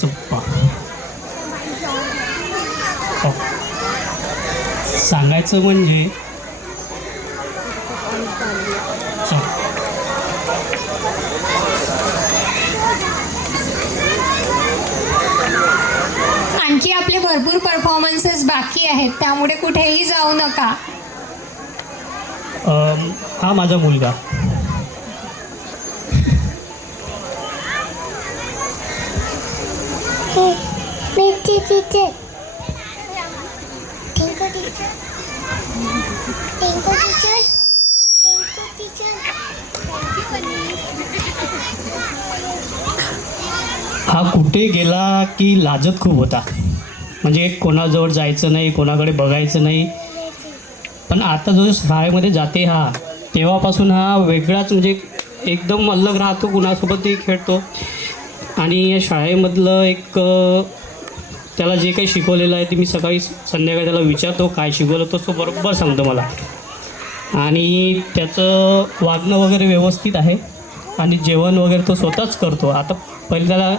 सांगायचं सांगायचं म्हणजे आणखी आपले भरपूर परफॉर्मन्सेस बाकी आहेत, त्यामुळे कुठेही जाऊ नका. हा माझा मुलगा. हा कुठे गेला की लाजत खूप होता, म्हणजे कोणाजवळ जायचं नाही, कोणाकडे बघायचं नाही. पण आता जो शाळेमध्ये जाते हा, तेव्हापासून हा वेगळाच, म्हणजे एकदम अलग राहतो, कुणासोबतही खेळतो. आणि या शाळेमधलं एक त्याला जे काही शिकवलेलं आहे ते मी सकाळी संध्याकाळी त्याला विचारतो काय शिकवलं, तो बरोबर सांगतो मला. आणि त्याचं वागणं वगैरे व्यवस्थित आहे आणि जेवण वगैरे तो स्वतःच करतो. आता पहिले त्याला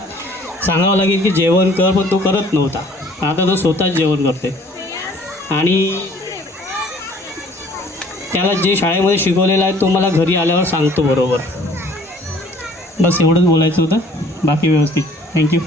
सांगावं लागेल की जेवण कर, पण तो करत नव्हता. आता तो स्वतःच जेवण करते. आणि त्याला जे शाळेमध्ये शिकवलेलं आहे तो मला घरी आल्यावर सांगतो बरोबर. बस एवढंच बोलायचं होतं, बाकी व्यवस्थित. थँक्यू.